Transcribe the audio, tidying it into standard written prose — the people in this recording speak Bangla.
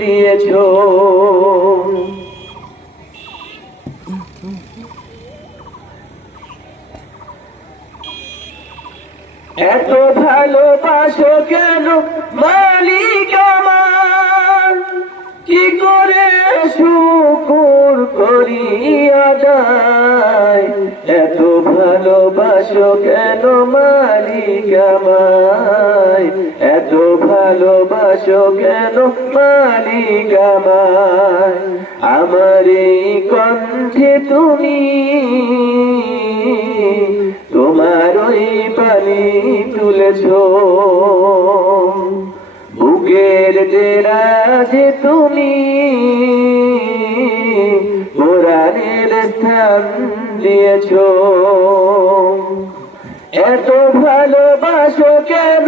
দিয়েছো। এত ভালোবাসো কেন মালিক আমার, কি করে শুকর করিয়া যায়। এত ভালোবাসো কেন মালিক আমায়, এত ভালোবাসো কেন মালিক আমায়। আমার এই কণ্ঠে তুমি তোমার ওই পানি তুলেছো, বুকের ডেরা যে তুমি কোরআনের স্থান দিয়েছো। এত ভালোবাসো কেন